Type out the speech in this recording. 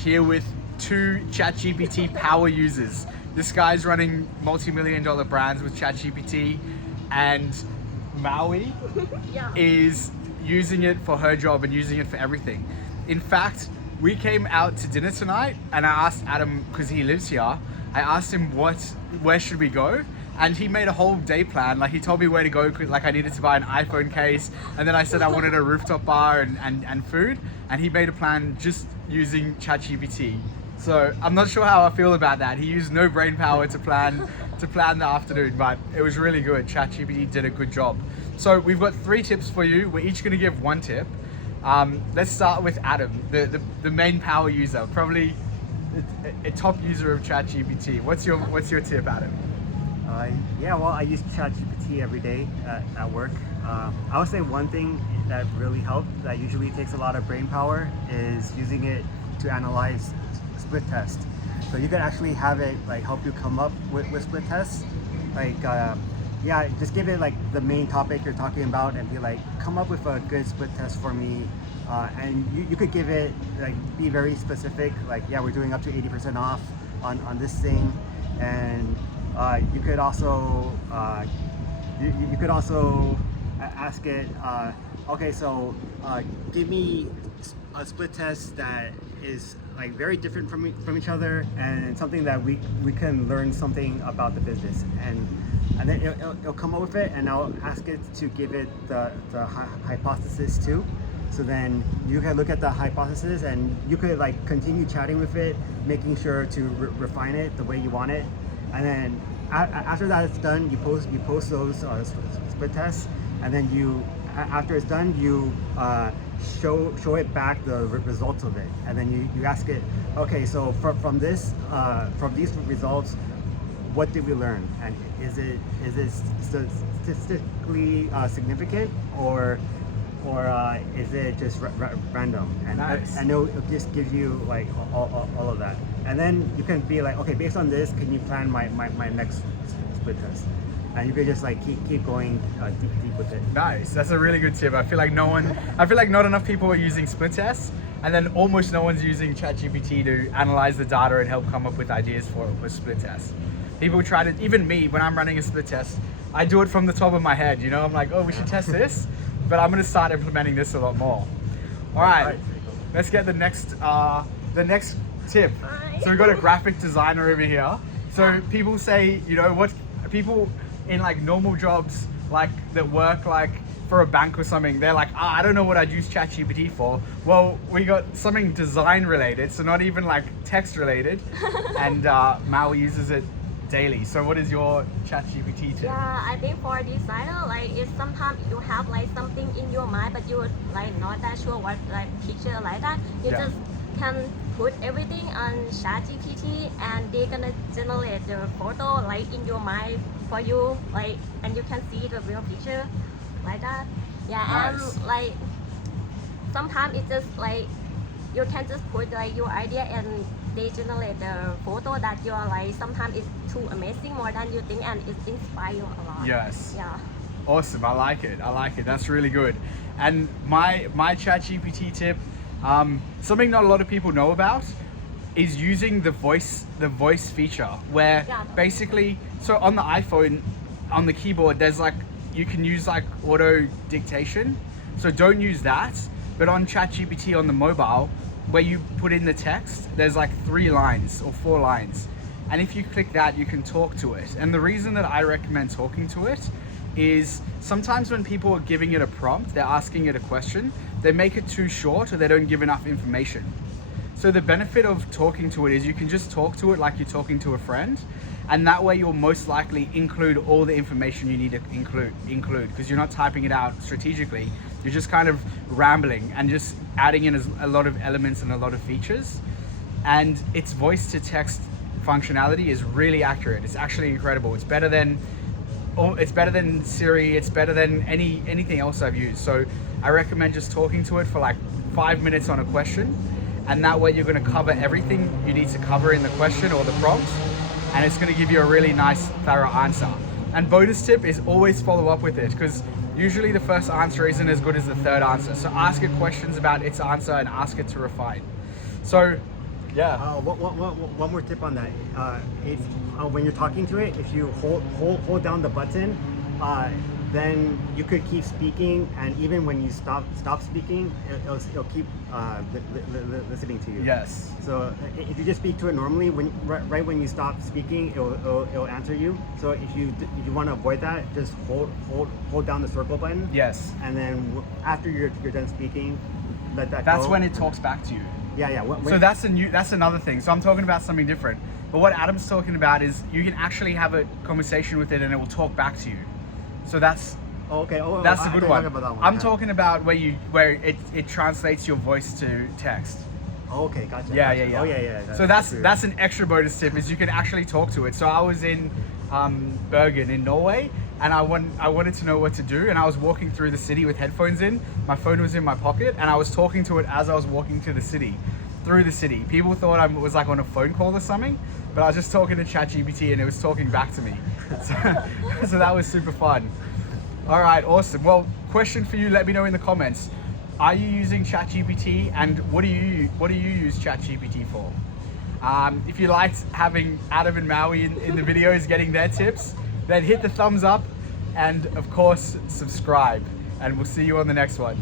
here with two ChatGPT power users. This guy's running multi-million-dollar brands with ChatGPT, and Maui Yeah. is using it for her job and using it for everything. In fact, we came out to dinner tonight and I asked Adam, because he lives here, I asked him where should we go? And he made a whole day plan. Like, he told me where to go, like I needed to buy an iPhone case, and then I said I wanted a rooftop bar and food, and he made a plan just using ChatGPT. So I'm not sure how I feel about that. He used no brain power to plan the afternoon, but it was really good. ChatGPT did a good job. So we've got 3 tips for you. We're each going to give 1 tip. Let's start with Adam, the main power user, probably a top user of ChatGPT. What's your tip, Adam? Yeah, well, I use ChatGPT every day at work. I would say one thing that really helped, that usually takes a lot of brain power, is using it to analyze split tests. So you can actually have it like help you come up with split tests. Like, yeah, just give it like the main topic you're talking about and be like, come up with a good split test for me. And you could give it, like, be very specific, like, yeah, we're doing up to 80% off on this thing. And you could also ask it, okay, so give me a split test that is like very different from each other, and something that we can learn something about the business, and then it'll come up with it, and I'll ask it to give it the hypothesis too. So then you can look at the hypothesis, and you could like continue chatting with it, making sure to refine it the way you want it. And then after that is done, you post those split tests, and then after it's done, you show it back the results of it, and then you ask it, okay, so from these results, what did we learn, and is it statistically significant, or is it just random? And nice. and it'll just give you like all of that, and then you can be like, okay, based on this, can you plan my next split test? And you can just like keep going deep with it. Nice, that's a really good tip. I feel like not enough people are using split tests, and then almost no one's using ChatGPT to analyze the data and help come up with ideas for split tests. People try to, even me, when I'm running a split test, I do it from the top of my head, you know? I'm like, oh, we should test this, but I'm gonna start implementing this a lot more. All right, let's get the next tip. So we've got a graphic designer over here. So people say, you know, what people in like normal jobs, like that work like for a bank or something, they're like, I don't know what I'd use ChatGPT for. Well, we got something design related, so not even like text related, and Maui uses it daily. So what is your ChatGPT tip? Yeah, I think for a designer, like, if sometimes you have like something in your mind, but you're like not that sure what like picture like that, you just can put everything on ChatGPT, and they're gonna generate the photo like in your mind for you, like, and you can see the real picture like that. Yeah, nice. And like sometimes it's just like you can just put like your idea, and they generate the photo that you're like, sometimes it's too amazing, more than you think, and it inspires you a lot. Yes. Yeah. Awesome, I like it. That's really good. And my ChatGPT tip, something not a lot of people know about, is using the voice feature, where basically, so on the iPhone, on the keyboard, there's like, you can use like auto dictation, so don't use that. But on ChatGPT on the mobile, where you put in the text, there's like 3 lines or 4 lines, and if you click that, you can talk to it. And the reason that I recommend talking to it is sometimes when people are giving it a prompt, they're asking it a question, they make it too short, or they don't give enough information. So the benefit of talking to it is you can just talk to it like you're talking to a friend, and that way you'll most likely include all the information you need to include, because you're not typing it out strategically, you're just kind of rambling and just adding in a lot of elements and a lot of features. And its voice to text functionality is really accurate. It's actually incredible. It's better than Siri, it's better than anything else I've used. So I recommend just talking to it for like 5 minutes on a question, and that way you're going to cover everything you need to cover in the question or the prompt, and it's going to give you a really nice, thorough answer. And bonus tip is always follow up with it, because usually the first answer isn't as good as the third answer. So ask it questions about its answer and ask it to refine. So Yeah. One more tip on that. If when you're talking to it, if you hold down the button, then you could keep speaking, and even when you stop speaking, it'll keep listening to you. Yes. So if you just speak to it normally, right when you stop speaking, it'll answer you. So if you want to avoid that, just hold down the circle button. Yes. And then after you're done speaking, let that That's go. when it talks back to you. Yeah. So that's another thing. So I'm talking about something different. But what Adam's talking about is you can actually have a conversation with it and it will talk back to you. So that's okay. that's a good one. About that one. I'm talking about where it translates your voice to text. Okay, gotcha. Yeah, gotcha. yeah. Oh, yeah. So that's an extra bonus tip is you can actually talk to it. So I was in Bergen in Norway, and I wanted to know what to do, and I was walking through the city with headphones in. My phone was in my pocket, and I was talking to it as I was walking through the city. People thought I was like on a phone call or something, but I was just talking to ChatGPT, and it was talking back to me. So that was super fun. All right, awesome. Well, question for you. Let me know in the comments. Are you using ChatGPT, and what do you use ChatGPT for? If you liked having Adam and Maui in the videos getting their tips, then hit the thumbs up and of course subscribe, and we'll see you on the next one.